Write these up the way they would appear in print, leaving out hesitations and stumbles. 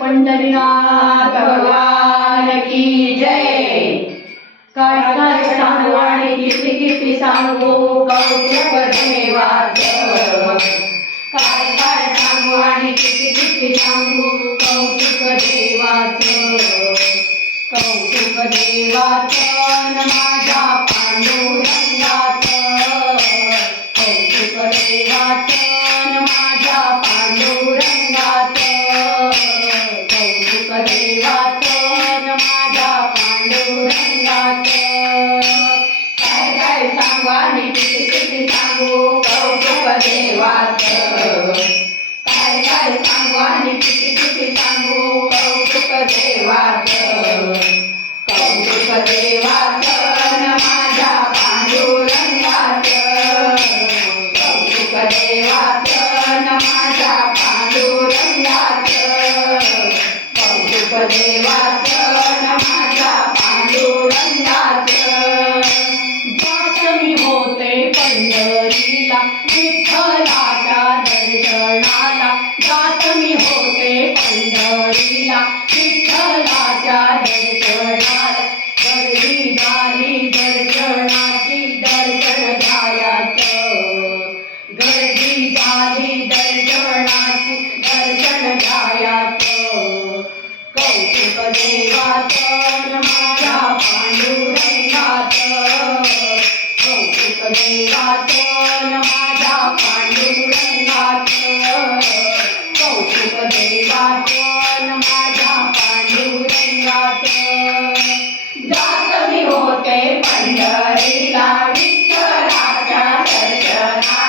पंढरीनाथ भगवान की जय। काय काय सांगू आणि किती किती सांगू कौतुक देवाचं। काय काय सांगू आणि किती किती सांगू कौतुक देवाचं। कौतुक देवाचं न माझ्या पांडुरंगाचं। कौतुक देवाचं न माझ्या पांडुरंगाचं। कौतुक देवाचं न माझ्या पांडुरंगाचं। काय काय सांगू आणि किती किती सांगू कौतुक देवाचं। काय काय सांगू आणि किती किती सांगू कौतुक देवाचं। कौतुक देवाचं न माझ्या पांडुरंगाचं। कौतुक देवाचं न माझ्या पांडुरंगाचं। कौतुक देवाचं न माझ्या पांडुरंगाचं। जात मी होते पंढरीला विठ्ठलाच्या दर्शनाला। जात मी होते पंढरीला विठ्ठलाच्या दर्शनाला। गर्दी झाली दर्शनाची दर्शन घ्यायचं। गर्दी झाली दर्शनाची दर्शन घ्यायचं। कौतुक देवाचं न माझ्या पांडुरंगाचं। कौतुक देवाचं न माझ्या पांडुरंगाचं। कौतुक देवाचं न माझ्या पांडुरंगाचं। जात मी होते पंढरीला विठ्ठलाच्या दर्शनाला।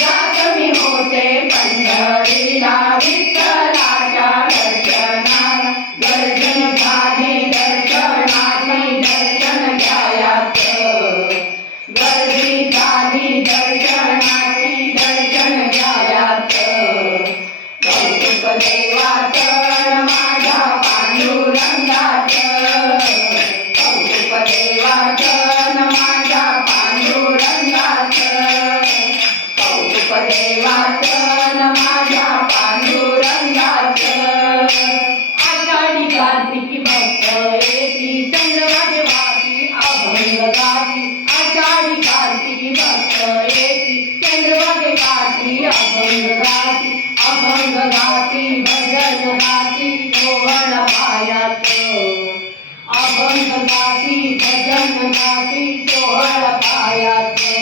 जात मी होते पंढरीला विठ्ठलाच्या दर्शनाला। गर्दी झाली दर्शनाची दर्शन घ्यायचं। गर्दी झाली दर्शनाची दर्शन घ्यायचं। कौतुक देवाचं न माझ्या पांडुरंगाचं। कौतुक देवाचं न माझ्या पांडुरंगाचं। कौतुक देवाचं न माझ्या पांडुरंगाचं। आषाढी कार्तिकी भक्त येती चंद्रभागे वाटी अभंग गाती। आषाढी कार्तिकी भक्त येती चंद्रभागे काठी अभंग गाती। अभंग गाती भजन गाती सोहळ पायाचं। अभंग गाती भजन गाती सोहळ पायाचं।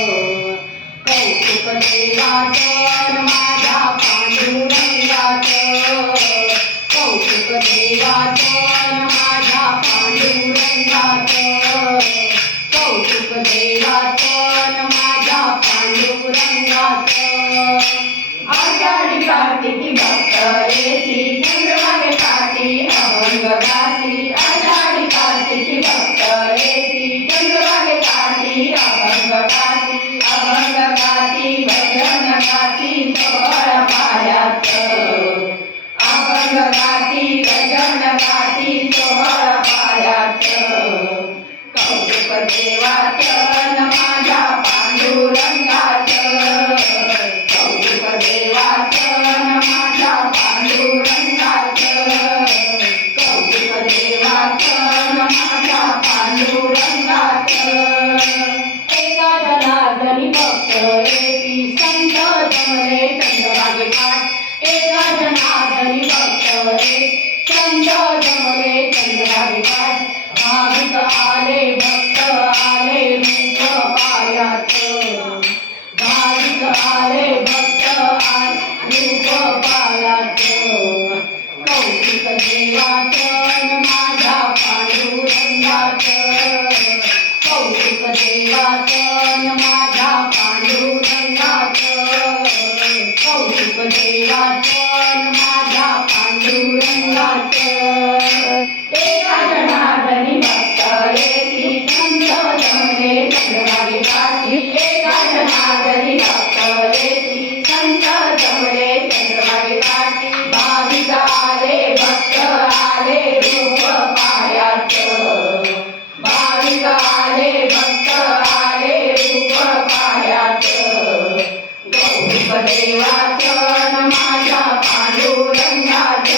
कौतुक देवाचं न माझ्या पांडुरंगाचं। कौतुक देवाचं न माझ्या पांडुरंगाचं। कौतुक देवाचं न माझ्या पांडुरंगाचं। आषाढी कार्तिकी भक्त येती चंद्रभागे काठी अभंग गाती। आषाढी कार्तिकी भक्त येती चंद्रभागे काठी अभंग गाती। अभंग गाती भजन गाती सोहळ पायाचं। अभंग गाती भजन गाती सोहळ पायाचं। कौतुक देवाचं न माझ्या पांडुरंगाचं। कौतुक देवाचं न माझ्या पांडुरंगाचं। कौतुक देवाचं न माझ्या पांडुरंगाचं। एका जनार्दनी भक्त येती संत जमले चंद्रभागे काठ। एका जनार्दनी भक्त येती संत जमले चंद्रभागे काठ। भाविक आले भक्त आले रूप पायाचं। भाविक आले भक्त आले रूप पायाचं। कौतुक देवाचं न माझ्या पांडुरंगाचं। कौतुक देवाचं न माझ्या पांडुरंगाचं। कौतुक देवाचं न माझ्या पांडुरंगाचं। एका जनार्दनी भक्त येती संत जमले चंद्रभागे काठी। एका जनार्दनी भक्त येती संत जमले चंद्रभागे काठी। भाविक आले भक्त आले रूप पायाचं। भाविक आले भक्त आले रूप पायाचं। कौतुक देवाचं न माझ्या पांडुरंगाचं।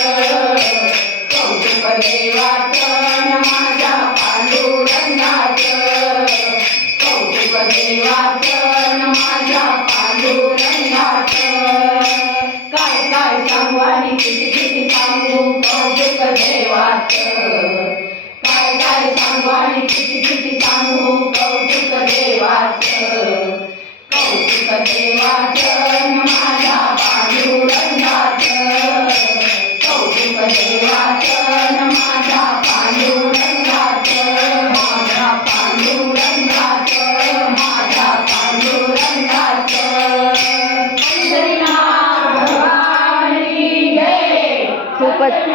सांगू आणि किती किती सांगू कौतुक देवाचं. काय सांगू आणि किती किती सांगू कौतुक देवाचं. कौतुक देवाचं माझ्या पांडुरंगाचं. कौतुक देवाचं माझ्या पांडुरंगाचं. माझ्या पांडुरंगाचं. माझ्या पांडुरंगाचं. पंढरीनाथ भगवान की जय. खूपच